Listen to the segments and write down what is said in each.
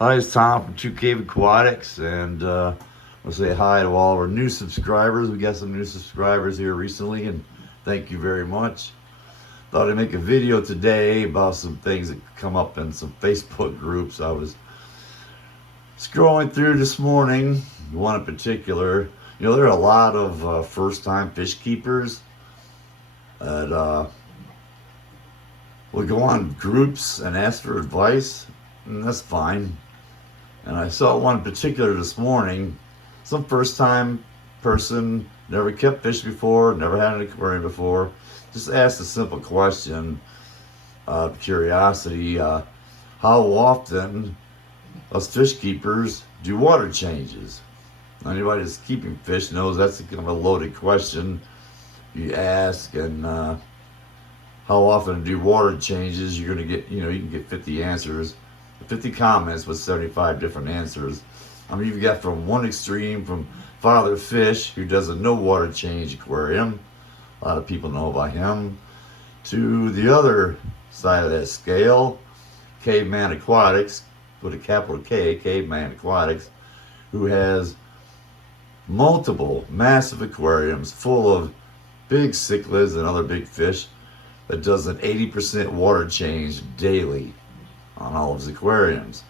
Hi, it's Tom from Kaveman Aquatics, and I'll say hi to all of our new subscribers. We got some new subscribers here recently, and thank you very much. Thought I'd make a video today about some things that come up in some Facebook groups. I was scrolling through this morning, one in particular. You know, there are a lot of first-time fish keepers that will go on groups and ask for advice, and that's fine. And I saw one in particular this morning. Some first time person, never kept fish before, never had an aquarium before, just asked a simple question of curiosity. How often us fish keepers do water changes? Anybody that's keeping fish knows that's kind of a loaded question. You ask, and how often do water changes? You're going to get, you can get 50 answers. 50 comments with 75 different answers. I mean, you've got from one extreme, from Father Fish, who does a no water change aquarium. A lot of people know about him. To the other side of that scale, Kaveman Aquatics, with a capital K, Kaveman Aquatics, who has multiple massive aquariums full of big cichlids and other big fish that does an 80% water change daily on all of his aquariums.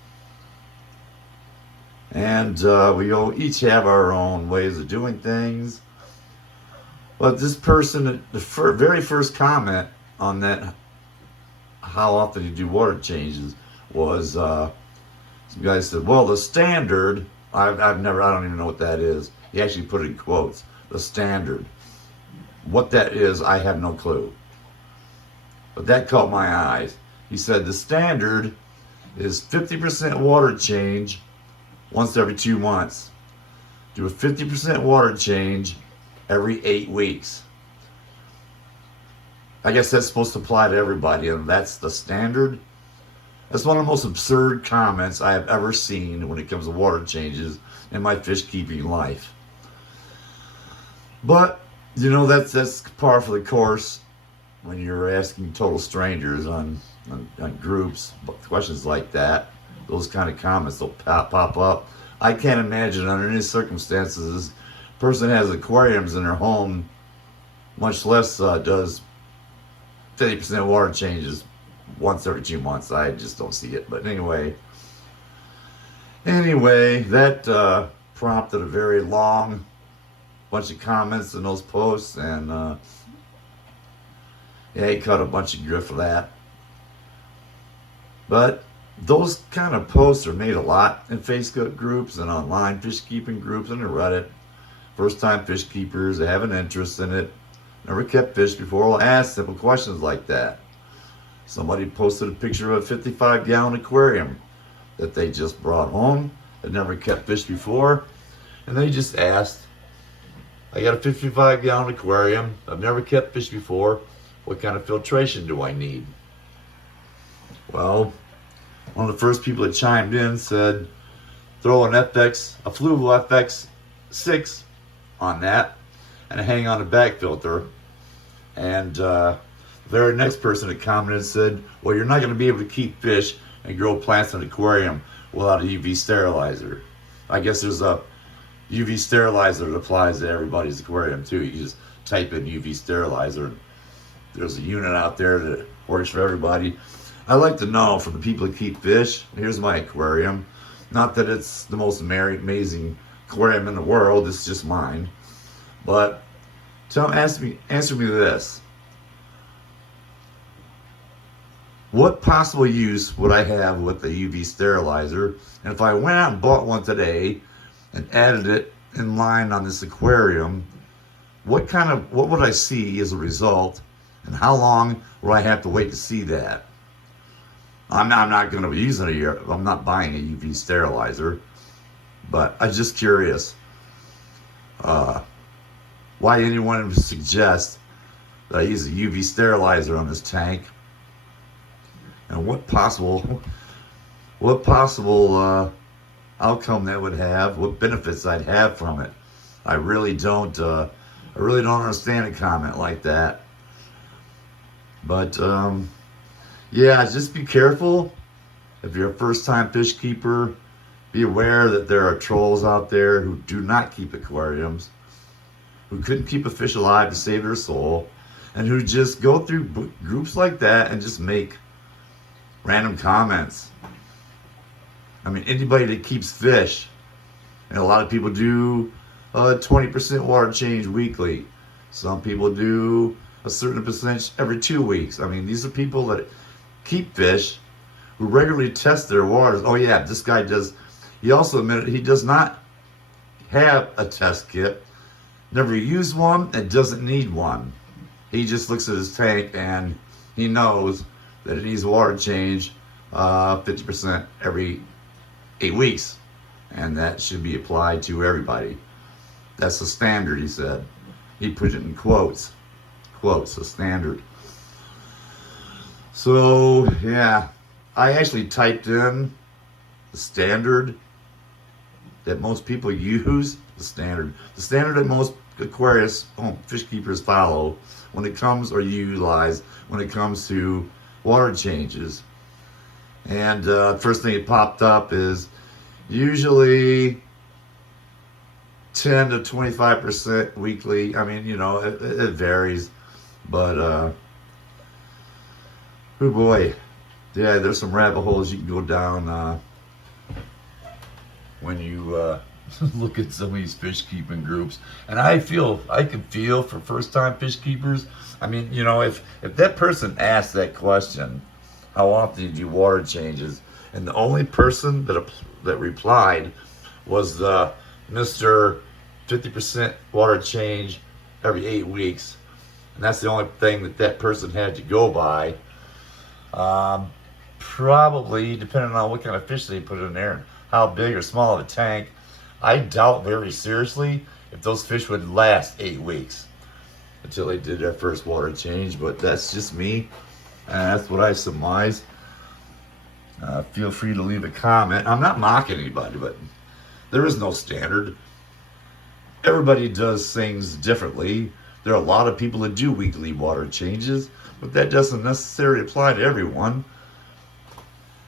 And we all each have our own ways of doing things. But this person, the very first comment on that, how often you do water changes, was some guy said, well, the standard, I don't even know what that is. He actually put it in quotes, the standard. What that is, I have no clue. But that caught my eyes. He said the standard is 50% water change once every 2 months. Do a 50% water change every 8 weeks. I guess that's supposed to apply to everybody, and that's the standard. That's one of the most absurd comments I have ever seen when it comes to water changes in my fish keeping life. But, that's par for the course when you're asking total strangers on groups questions like that. Those kind of comments will pop up. I can't imagine under any circumstances a person has aquariums in their home, much less does 50% water changes once every 2 months. I just don't see it. But anyway, that prompted a very long bunch of comments in those posts, and he caught a bunch of grief for that. But those kind of posts are made a lot in Facebook groups and online fish keeping groups and in Reddit. First time fish keepers, they have an interest in it, never kept fish before, will ask simple questions like that. Somebody posted a picture of a 55-gallon aquarium that they just brought home, that never kept fish before, and they just asked, I got a 55-gallon aquarium, I've never kept fish before, what kind of filtration do I need? Well, one of the first people that chimed in said, throw a Fluval FX6 on that and hang on a bag filter. And the very next person that commented said, well, you're not going to be able to keep fish and grow plants in an aquarium without a UV sterilizer. I guess there's a UV sterilizer that applies to everybody's aquarium too. You just type in UV sterilizer. There's a unit out there that works for everybody. I like to know from the people that keep fish, here's my aquarium. Not that it's the most amazing aquarium in the world, it's just mine. But answer me this. What possible use would I have with the UV sterilizer? And if I went out and bought one today and added it in line on this aquarium, what would I see as a result? And how long will I have to wait to see that? I'm not going to be using it here. I'm not buying a UV sterilizer, but I'm just curious why anyone would suggest that I use a UV sterilizer on this tank, and what possible outcome that would have, what benefits I'd have from it. I really don't understand a comment like that. But yeah, just be careful If you're a first-time fish keeper, be aware that there are trolls out there who do not keep aquariums, who couldn't keep a fish alive to save their soul, and who just go through groups like that and just make random comments. I mean, anybody that keeps fish, and a lot of people do a 20% water change weekly. Some people do a certain percentage every 2 weeks. I mean, these are people that keep fish, who regularly test their waters. Oh yeah, this guy does. He also admitted he does not have a test kit, never used one, and doesn't need one. He just looks at his tank and he knows that it needs water change 50% every 8 weeks. And that should be applied to everybody. That's the standard, he said. He put it in quotes. Quotes, the standard. So, yeah, I actually typed in the standard that most people use, the standard that most Aquarius fish keepers follow when it comes, or utilize when it comes to water changes. And first thing that popped up is usually 10 to 25% weekly. I mean, you know, it varies, but oh boy, yeah, there's some rabbit holes you can go down when you look at some of these fish keeping groups. And I can feel for first time fish keepers. I mean, you know, if that person asked that question, how often do you do water changes? And the only person that replied was Mr. 50% water change every 8 weeks. And that's the only thing that person had to go by. Probably, depending on what kind of fish they put in there and how big or small of a tank, I doubt very seriously if those fish would last 8 weeks until they did their first water change. But that's just me, and that's what I surmise. Feel free to leave a comment. I'm not mocking anybody, but there is no standard. Everybody does things differently. There are a lot of people that do weekly water changes, but that doesn't necessarily apply to everyone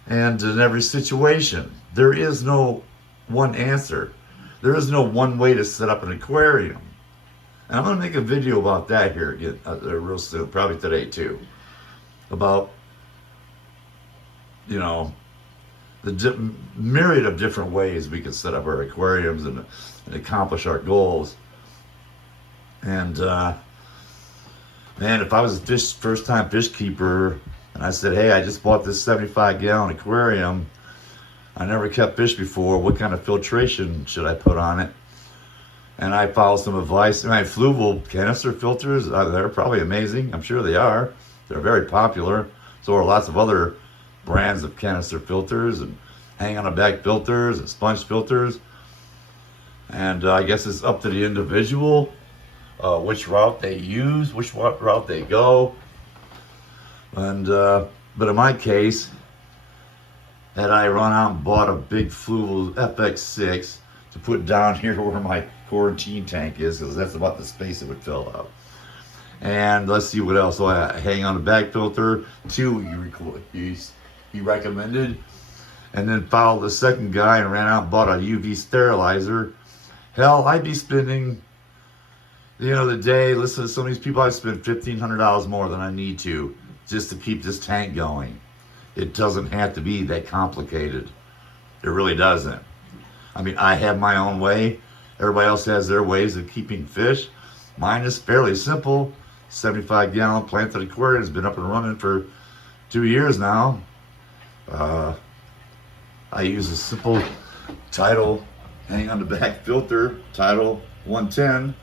and in every situation. There is no one answer. There is no one way to set up an aquarium. And I'm going to make a video about that here again real soon, probably today too, about, you know, the myriad of different ways we can set up our aquariums and accomplish our goals. And man, if I was a first-time fish keeper and I said, hey, I just bought this 75-gallon aquarium, I never kept fish before, what kind of filtration should I put on it? And I followed some advice. I mean, fluval canister filters, they're probably amazing. I'm sure they are. They're very popular. So are lots of other brands of canister filters and hang on the back filters and sponge filters. And I guess it's up to the individual which route they use, which route they go. And but in my case, had I run out and bought a big fluval FX6 to put down here where my quarantine tank is, because that's about the space it would fill up. And let's see what else. So I hang on the back filter, 2 he recommended, and then followed the second guy and ran out and bought a UV sterilizer. Hell, I'd be spending, you know, the day, listen to some of these people, I spend $1,500 more than I need to just to keep this tank going. It doesn't have to be that complicated. It really doesn't. I mean, I have my own way. Everybody else has their ways of keeping fish. Mine is fairly simple. 75-gallon planted aquarium has been up and running for 2 years now. I use a simple Tidal hang on the back filter, Tidal 110,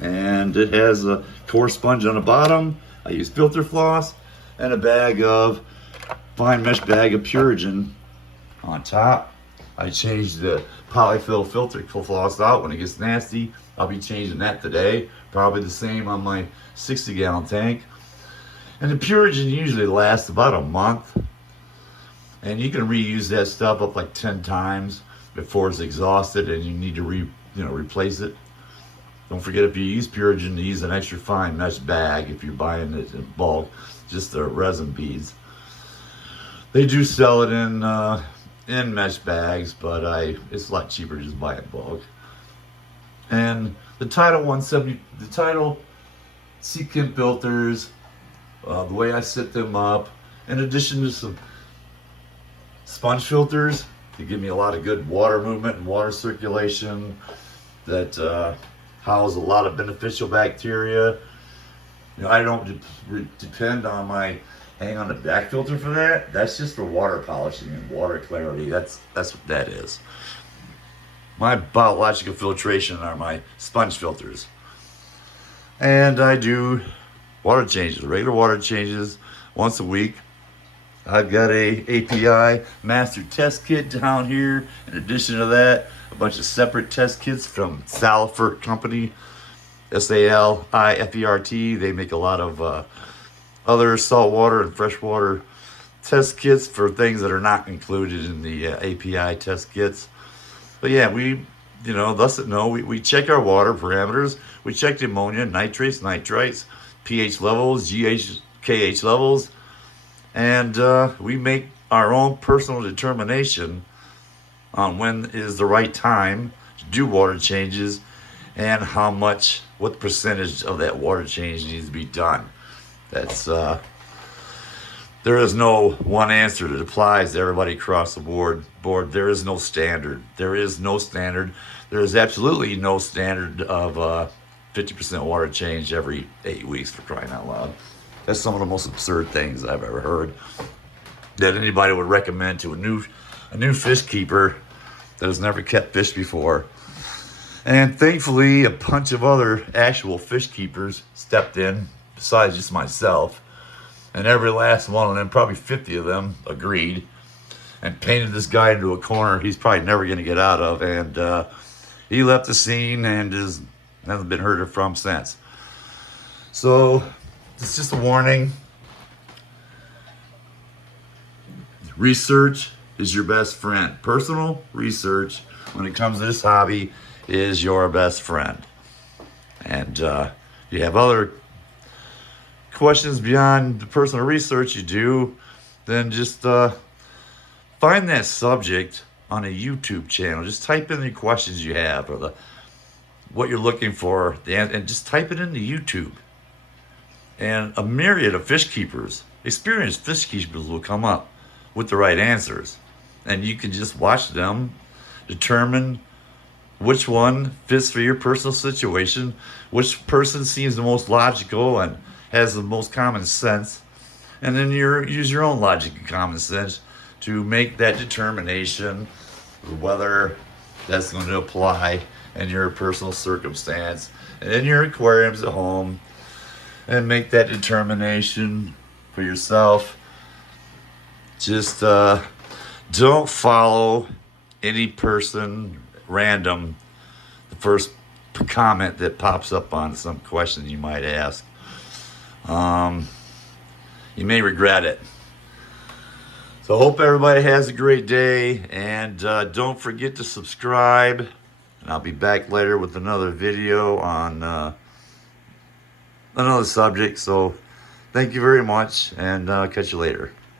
and it has a core sponge on the bottom. I use filter floss and a bag of fine mesh bag of Purigen on top. I change the polyfill filter floss out when it gets nasty. I'll be changing that today. Probably the same on my 60-gallon tank. And the Purigen usually lasts about a month. And you can reuse that stuff up like 10 times before it's exhausted and you need to replace it. Don't forget, if you use Purigen, to use an extra fine mesh bag if you're buying it in bulk, just the resin beads. They do sell it in mesh bags, but it's a lot cheaper to just buy it in bulk. And the Tidal 170, the Tidal Sea Kim filters, the way I set them up, in addition to some sponge filters, they give me a lot of good water movement and water circulation that house a lot of beneficial bacteria. You know, I don't depend on my hang on the back filter for that. That's just for water polishing and water clarity. That's what that is. My biological filtration are my sponge filters. And I do water changes, regular water changes once a week. I've got a API master test kit down here. In addition to that, a bunch of separate test kits from Salifert Company, Salifert. They make a lot of other saltwater and freshwater test kits for things that are not included in the API test kits. But yeah, we check our water parameters. We check the ammonia, nitrates, nitrites, pH levels, KH levels, and we make our own personal determination on when is the right time to do water changes and what percentage of that water change needs to be done. That's there is no one answer that applies to everybody across the board. There is no standard. There is no standard. There is absolutely no standard of 50% water change every 8 weeks, for crying out loud. That's some of the most absurd things I've ever heard that anybody would recommend to a new fish keeper that has never kept fish before. And thankfully, a bunch of other actual fish keepers stepped in, besides just myself. And every last one of them, probably 50 of them, agreed and painted this guy into a corner he's probably never going to get out of. And he left the scene and hasn't been heard from since. So it's just a warning. Research is your best friend. Personal research, when it comes to this hobby, is your best friend. And you have other questions beyond the personal research you do, then just find that subject on a YouTube channel. Just type in the questions you have or what you're looking for, and just type it into YouTube. And a myriad of fish keepers, experienced fish keepers, will come up with the right answers. And you can just watch them determine which one fits for your personal situation, which person seems the most logical and has the most common sense, and then use your own logic and common sense to make that determination whether that's going to apply in your personal circumstance and in your aquariums at home, and make that determination for yourself. Just don't follow any person random, the first comment that pops up on some question you might ask. You may regret it. So I hope everybody has a great day, and don't forget to subscribe, and I'll be back later with another video on another subject. So thank you very much, and catch you later.